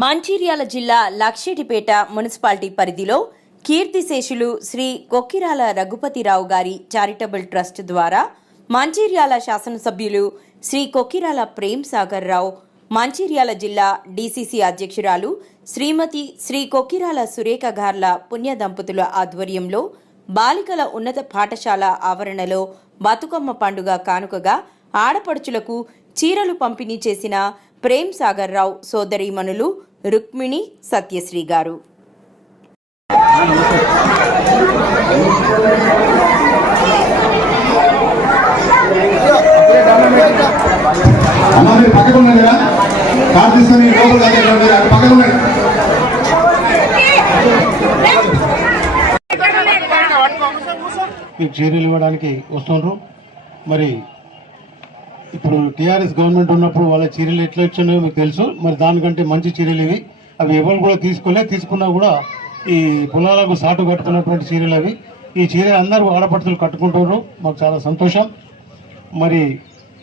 మంచిర్యాల జిల్లా లక్షెటిపేట మున్సిపాలిటీ పరిధిలో కీర్తిశేషులు శ్రీ కొక్కిరాల రఘుపతిరావు గారి చారిటబుల్ ట్రస్ట్ ద్వారా మంచిర్యాల శాసనసభ్యులు శ్రీ కొక్కిరాల ప్రేమ్ సాగర్ రావు మంచిర్యాల జిల్లా డీసీసీ అధ్యక్షురాలు శ్రీమతి శ్రీ కొక్కిరాల సురేఖ గార్ల పుణ్య దంపతుల ఆధ్వర్యంలో బాలికల ఉన్నత పాఠశాల ఆవరణలో బతుకమ్మ పండుగ కానుకగా ఆడపడుచులకు చీరలు పంపిణీ చేసిన ప్రేమ్ సాగర్ రావు సోదరీమణులు రుక్మిణి సత్యశ్రీ గారు. మీకు చీరలు ఇవ్వడానికి వస్తున్నారు. మరి ఇప్పుడు టీఆర్ఎస్ గవర్నమెంట్ ఉన్నప్పుడు వాళ్ళ చీరలు ఎట్లా ఇచ్చాయో మీకు తెలుసు. మరి దానికంటే మంచి చీరలు ఇవి. అవి ఎవరు కూడా తీసుకోలే. తీసుకున్నా కూడా ఈ పొలాలకు సాటు కట్టుకున్నటువంటి చీరలు అవి. ఈ చీరలు అందరూ ఆడపడుతులు కట్టుకుంటున్నారు. మాకు చాలా సంతోషం. మరి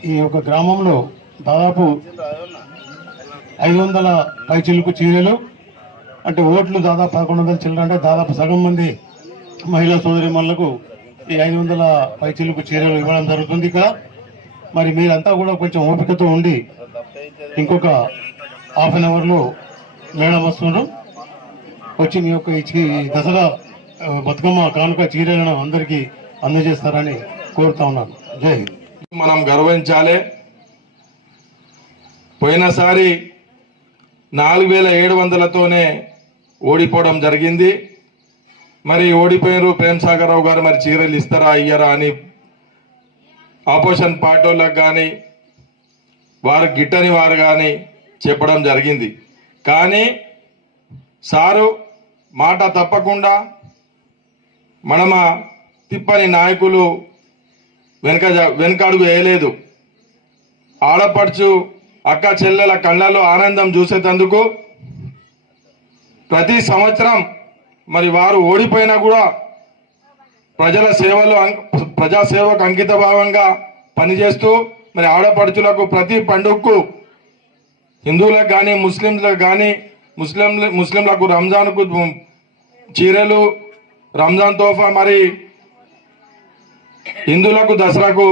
ఈ యొక్క గ్రామంలో దాదాపు ఐదు వందల పైచిలుకు చీరలు అంటే ఓట్లు దాదాపు పదకొండు వందల చిల్లర అంటే దాదాపు సగం మంది మహిళా సోదరిమణులకు ఈ ఐదు వందల పైచిలుకు చీరలు ఇవ్వడం జరుగుతుంది ఇక్కడ. మరి మీరంతా కూడా కొంచెం ఓపికతో ఉండి ఇంకొక హాఫ్ అన్ అవర్లో మేడం వస్తున్నారు వచ్చి మీ యొక్క ఈ దసరా బతుకమ్మ కానుక చీరలను అందరికీ అందజేస్తారని కోరుతా ఉన్నాను. జై హింద్. మనం గర్వించాలి. పోయినసారి నాలుగు వేల ఏడు వందలతోనే ఓడిపోవడం జరిగింది. మరి ఓడిపోయినారు ప్రేమ్ సాగర్ రావు గారు మరి చీరలు ఇస్తారా అయ్యారా అని ఆపోజిషన్ పార్టీ వాళ్ళకి కానీ వారు గిట్టని వారు కానీ చెప్పడం జరిగింది. కానీ సారు మాట తప్పకుండా మనమ తిప్పని నాయకులు వెనక వెనకడుగు వేయలేదు. ఆడపడుచు అక్క చెల్లెల కళ్ళలో ఆనందం చూసేటందుకు ప్రతి సంవత్సరం మరి వారు ఓడిపోయినా కూడా ప్రజల సేవలో ప్రజాసేవకు అంకిత భావంగా పనిచేస్తూ మరి ఆడపడుచులకు ప్రతి పండుగకు హిందువులకు కానీ ముస్లింలకు కానీ ముస్లిం ముస్లింలకు రంజాన్కు చీరలు రంజాన్ తోఫా మరి హిందువులకు దసరాకు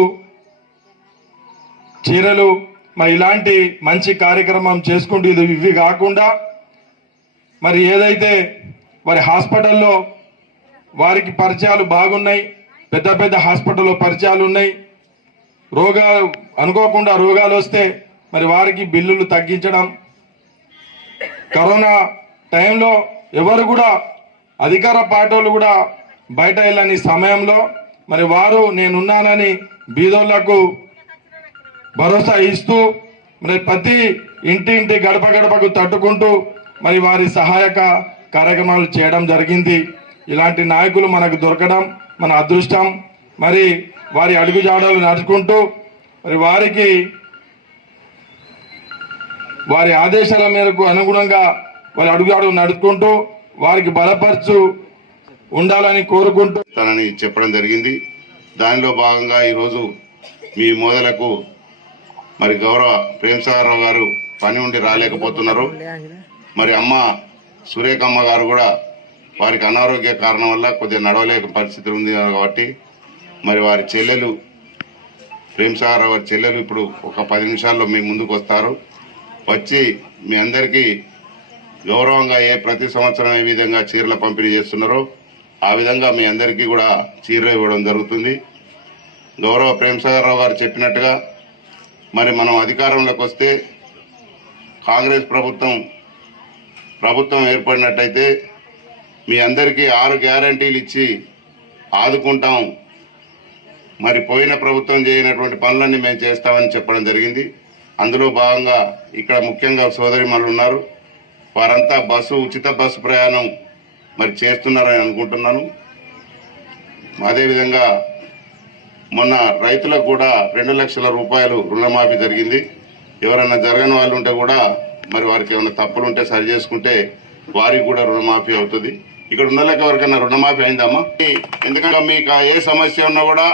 చీరలు మరి ఇలాంటి మంచి కార్యక్రమం చేసుకుంటూ ఇది ఇవి కాకుండా మరి ఏదైతే మరి హాస్పిటల్లో వారికి పరిచయాలు బాగున్నాయి. పెద్ద పెద్ద హాస్పిటల్లో పరిచయాలు ఉన్నాయి. రోగాలు అనుకోకుండా రోగాలు వస్తే మరి వారికి బిల్లులు తగ్గించడం. కరోనా టైంలో ఎవరు కూడా అధికార పార్టీలు కూడా బయట వెళ్ళని సమయంలో మరి వారు నేనున్నానని బీదోళ్ళకు భరోసా ఇస్తూ మరి ప్రతి ఇంటి ఇంటి గడప గడపకు తట్టుకుంటూ మరి వారి సహాయక కార్యక్రమాలు చేయడం జరిగింది. ఇలాంటి నాయకులు మనకు దొరకడం మన అదృష్టం. మరి వారి అడుగుజాడలు నడుచుకుంటూ మరి వారికి వారి ఆదేశాల మేరకు అనుగుణంగా వారి అడుగుజాడలు నడుచుకుంటూ వారికి బలపరచు ఉండాలని కోరుకుంటూ తనని చెప్పడం జరిగింది. దానిలో భాగంగా ఈరోజు మీ మోదలకు మరి గౌరవ ప్రేమసాగరరావు గారు పని ఉండి రాలేకపోతున్నారు. మరి అమ్మ సురేఖమ్మ గారు కూడా వారికి అనారోగ్య కారణం వల్ల కొద్దిగా నడవలేక పరిస్థితి ఉంది కాబట్టి మరి వారి చెల్లెలు ప్రేమసాగరరావు వారి చెల్లెలు ఇప్పుడు ఒక పది నిమిషాల్లో మీ ముందుకు వస్తారు. వచ్చి మీ అందరికీ గౌరవంగా ఏ ప్రతి సంవత్సరం ఏ విధంగా చీరల పంపిణీ చేస్తున్నారో ఆ విధంగా మీ అందరికీ కూడా చీరలు ఇవ్వడం జరుగుతుంది. గౌరవ ప్రేమసాగర్ రావు గారు చెప్పినట్టుగా మరి మనం అధికారంలోకి వస్తే కాంగ్రెస్ ప్రభుత్వం ప్రభుత్వం ఏర్పడినట్టయితే మీ అందరికీ ఆరు గ్యారంటీలు ఇచ్చి ఆదుకుంటాం. మరి పోయిన ప్రభుత్వం చేయనటువంటి పనులన్నీ మేము చేస్తామని చెప్పడం జరిగింది. అందులో భాగంగా ఇక్కడ ముఖ్యంగా సోదరి ఉన్నారు. వారంతా బస్సు ఉచిత బస్సు ప్రయాణం మరి చేస్తున్నారని అనుకుంటున్నాను. అదేవిధంగా మొన్న రైతులకు కూడా రెండు లక్షల రూపాయలు రుణమాఫీ జరిగింది. ఎవరైనా జరగని వాళ్ళు ఉంటే కూడా మరి వారికి ఏమైనా తప్పులు ఉంటే సరి చేసుకుంటే వారికి కూడా రుణమాఫీ అవుతుంది. ఇక్కడ ఉన్న లెక్క ఎవరికైనా రుణమాఫీ అయిందమ్మా. ఎందుకంటే మీకు ఆ ఏ సమస్య ఉన్నా కూడా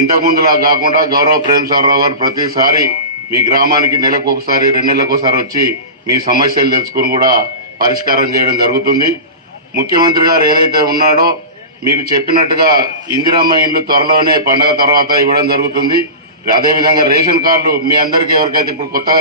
ఇంతకుముందులా కాకుండా గౌరవ ప్రేమ్ సారావు గారు ప్రతిసారి మీ గ్రామానికి నెలకు ఒకసారి రెండు నెలలకు ఒకసారి వచ్చి మీ సమస్యలు తెలుసుకుని కూడా పరిష్కారం చేయడం జరుగుతుంది. ముఖ్యమంత్రి గారు ఏదైతే ఉన్నాడో మీకు చెప్పినట్టుగా ఇందిరమ్మ ఇండ్లు త్వరలోనే పండగ తర్వాత ఇవ్వడం జరుగుతుంది. అదేవిధంగా రేషన్ కార్డులు మీ అందరికీ ఎవరికైతే ఇప్పుడు కొత్తగా